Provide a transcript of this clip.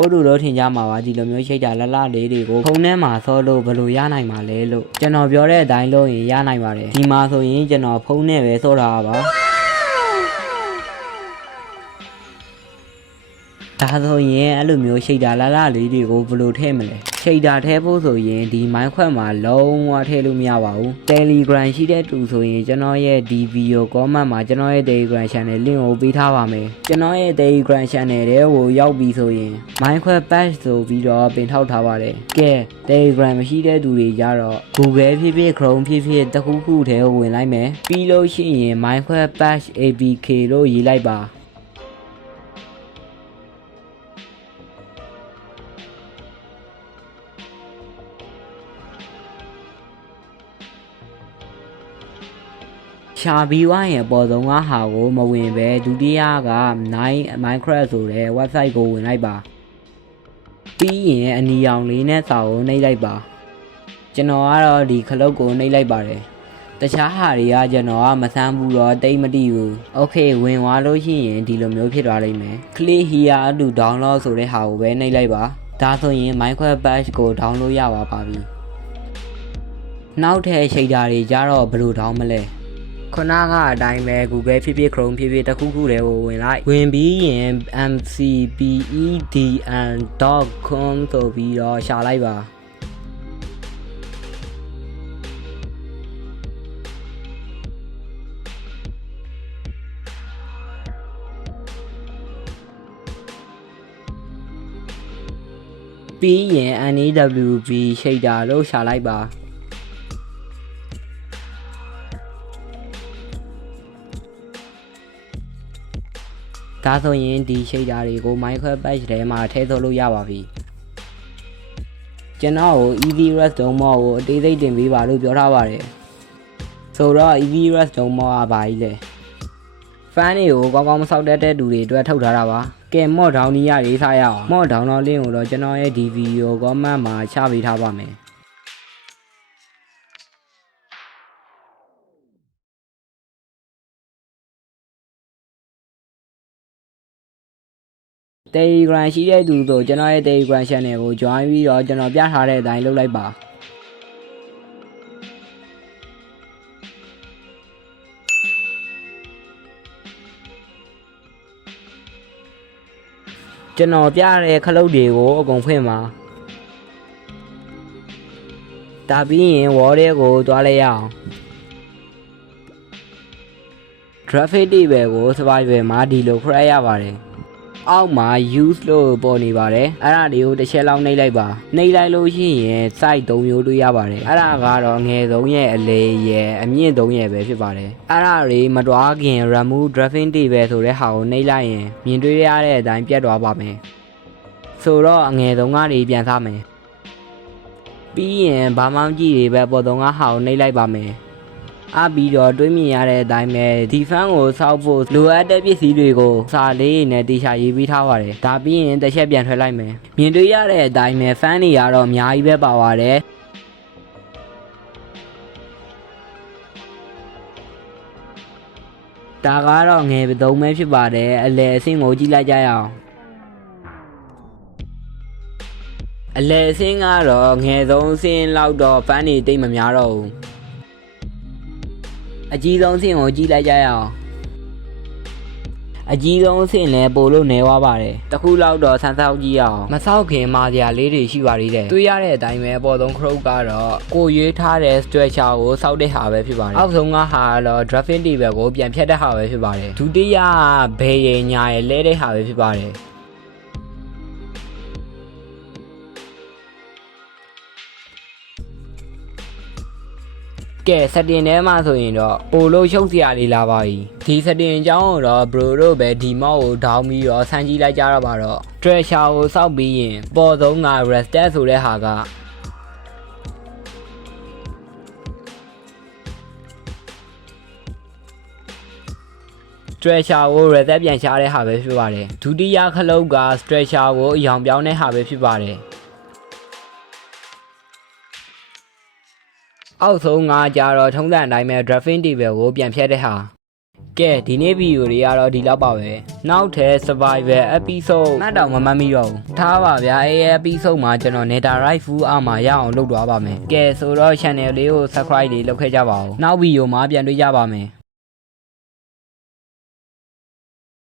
ကိုတို့တော့ထင်ကြမှာပါဒီလိုမျိုးရှိတာလလလေးတွေကိုဖုန်းထဲမှာဆောလို့ဘယ်လိုရနိုင်မှာလဲလို့ကျွန်တော်ပြောတဲ့အတိုင်းလုပ်ရင်ရနိုင်ပါတယ်ဒီမှာဆိုရင်ကျွန်တော်ဖုန်းနဲ့ပဲဆောတာပါဒါဆိုရင်အဲ့လိုမျိုးရှိတာလလလေးတွေကိုဘယ်လိုထည့်မလဲ ရှိတာထည့်ဖို့ဆိုရင်ဒီ Minecraft မှာလုံးဝထည့်လို့မရပါဘူး Telegram ရှိတဲ့တူဆိုရင်ကျွန်တော်ရဲ့ဒီ video comment မှာကျွန်တော်ရဲ့ Telegram channel link ကိုပေးထားပါမယ်ကျွန်တော်ရဲ့ Telegram channel ထဲကိုရောက်ပြီဆိုရင် Minecraft patch ဆိုပြီးတော့ပင်ထောက်ထားပါတယ်ကဲ Telegram မရှိတဲ့သူတွေကြတော့ Google ဖြစ်ဖြစ် Chrome ဖြစ်ဖြစ်တစ်ခုခုထဲကိုဝင်လိုက်မယ်ပြီးလို့ရှိရင် Minecraft patch APK လို့ရေးလိုက်ပါ ရှာဘီဝိုင်းရဲ့အပေါ်ဆုံးကဟာကိုမဝင်ပဲဒုတိယက9 Minecraft ဆိုတဲ့ website ကိုဝင်လိုက်ပါပြီးရင်အနီရောင်လေးနဲ့စာကိုနှိပ်လိုက်ပါကျွန်တော်ကတော့ဒီခလုတ်ကိုနှိပ်လိုက်ပါတယ်တခြားဟာတွေကကျွန်တော်ကမဆမ်းဘူးတော့တိတ်မတိဘူး။ Okay ဝင်သွားလို့ရှိရင်ဒီလိုမျိုးဖြစ်သွားလိမ့်မယ်။ Click here to download ဆိုတဲ့ဟာကိုပဲနှိပ်လိုက်ပါ။ဒါဆိုရင် Minecraft patch ကို download ရပါပါပြီ။နောက်ထပ် shader တွေကြတော့ဘယ်လို down မလဲ။ ခုနကအတိုင်းပဲ Google ဖြစ်ဖြစ် Chrome ဖြစ်ဖြစ်တစ်ခုခုတည်းကိုဝင်လိုက်ဝင်ပြီးရင် mcpedn.com ဆိုပြီးတော့ရှာလိုက်ပါပြီးရင် NAWB shader လို့ရှာလိုက်ပါ ဒါဆိုရင်ဒီ shader တွေကို Minecraft patch ထဲမှာထည့်သွင်းလို့ရပါပြီကျွန်တော်ကို EV Rust ဒုံမော့ကိုအသေးစိတ်တင်ပေးပါလို့ပြောထားပါတယ်ဆိုတော့ EV Rust ဒုံမော့ကဘာကြီးလဲ fan တွေကိုကောင်းကောင်းမဆောက်တတ်တဲ့သူတွေအတွက်ထုတ်ထားတာပါကဲ mod down နီးရရေးစားရအောင် mod download link ကိုတော့ကျွန်တော်ရဲ့ဒီ video comment မှာချပေးထားပါမယ် တယ်လီဂရမ်ရှိတဲ့သူဆိုကျွန်တော်ရဲ့ Telegram channel ကို join ပြီးတော့ကျွန်တော်ပြထားတဲ့အတိုင်းလုပ်လိုက်ပါကျွန်တော်ပြတဲ့ခလုတ်တွေကိုအကုန်ဖွင့်ပါဒါပြီးရင် wall တွေကိုတွားလိုက်ရအောင် traffic တွေပဲကို survival မှာဒီလို crash ရပါတယ် အောက်မှာ use လို့ပေါ်နေပါတယ်အဲ့ဒါတွေကိုတစ်ချက်လောက်နှိပ်လိုက်ပါနှိပ်လိုက်လို့ရှိရင် site 3မျိုးတွေ့ရပါတယ်အဲ့ဒါကတော့အငယ်ဆုံးရဲ့အလေရဲ့အမြင့်ဆုံးရဲ့ပဲဖြစ်ပါတယ်အဲ့ဒါတွေမတွားခင် remove driving တွေပဲဆိုတဲ့ဟာကိုနှိပ်လိုက်ရင်မြင်တွေ့ရတဲ့အတိုင်းပြတ်သွားပါမယ်ဆိုတော့အငယ်ဆုံးကနေပြန်စားမယ်ပြီးရင်ဘာမှမကြည့်တွေပဲပေါ်တော့ငါဟာကိုနှိပ်လိုက်ပါမယ် အပြီးတော့တွေးမြင်ရတဲ့အတိုင်းပဲဒီဖန်ကိုစောက်ဖို့လိုအပ်တဲ့ပစ္စည်းတွေကိုစာလေးနဲ့တေချာရေးပြီးထားပါတယ်ဒါပြီးရင်တစ်ချက်ပြန်ထွက်လိုက်မယ်မြင်တွေ့ရတဲ့အတိုင်းပဲဖန်တွေကတော့အများကြီးပဲပါပါတယ်ဒါကတော့ငယ်သုံးပဲဖြစ်ပါတယ်အလဲအဆင့်ကိုကြည့်လိုက်ကြရအောင်အလဲအဆင့်ကတော့ငယ်ဆုံးအဆင့်လောက်တော့ဖန်တွေတိတ်မများတော့ဘူး အကြီးဆုံးအဆင့်ကိုကြည့်လိုက်ကြရအောင်အကြီးဆုံးအဆင့်လည်းပို့လို့နေသွားပါတယ်တခုလောက်တော့ဆန်းဆောက်ကြည့်ရအောင်မဆောက်ခင်မာစရာလေးတွေရှိပါသေးတယ်တွေ့ရတဲ့အတိုင်းပဲအပေါ်ဆုံး crow ကတော့ကိုရွေးထားတဲ့ stretcher ကိုစောက်တဲ့ဟာပဲဖြစ်ပါတယ်အောက်ဆုံးကဟာတော့ drafting table ကိုပြန်ဖြတ်တဲ့ဟာပဲဖြစ်ပါတယ်ဒုတိယကဘေးရညာရလဲတဲ့ဟာပဲဖြစ်ပါတယ် ကဲ setting ထဲမှာဆိုရင်တော့ပိုလို့ရှုပ်စရာလေးလာပါပြီဒီ setting အကြောင်းကိုတော့ bro တို့ပဲဒီ mod ကိုဒေါင်းပြီးတော့ဆန်းကြည့်လိုက်ကြတော့ပါတော့ treasure ကိုစောက်ပြီးရင်ပေါ်ဆုံးက rested ဆိုတဲ့ဟာက stretcher ကို reset ပြန်ရှားတဲ့ဟာပဲဖြစ်ပါတယ်ဒုတိယခလုတ်က stretcher ကိုအယောင်ပြောင်းတဲ့ဟာပဲဖြစ်ပါတယ် အောက်ဆုံးငါကြတော့ထုံးစံအတိုင်းပဲ drafting table ကိုပြန်ဖြတ်တဲ့ဟာကဲဒီနေ့ဗီဒီယိုတွေကတော့ဒီလောက်ပါပဲနောက်ထပ် survival episode မှတ်တော့မမှတ်မိတော့ဘူးထားပါဗျာအဲ episode မှာကျွန်တော် Neta Right Full အမှာရအောင်လုပ်သွားပါမယ်ကဲဆိုတော့ channel လေးကို subscribe လေးလုပ်ခဲ့ကြပါဦးနောက်ဗီဒီယိုမှာပြန်တွေ့ကြပါမယ်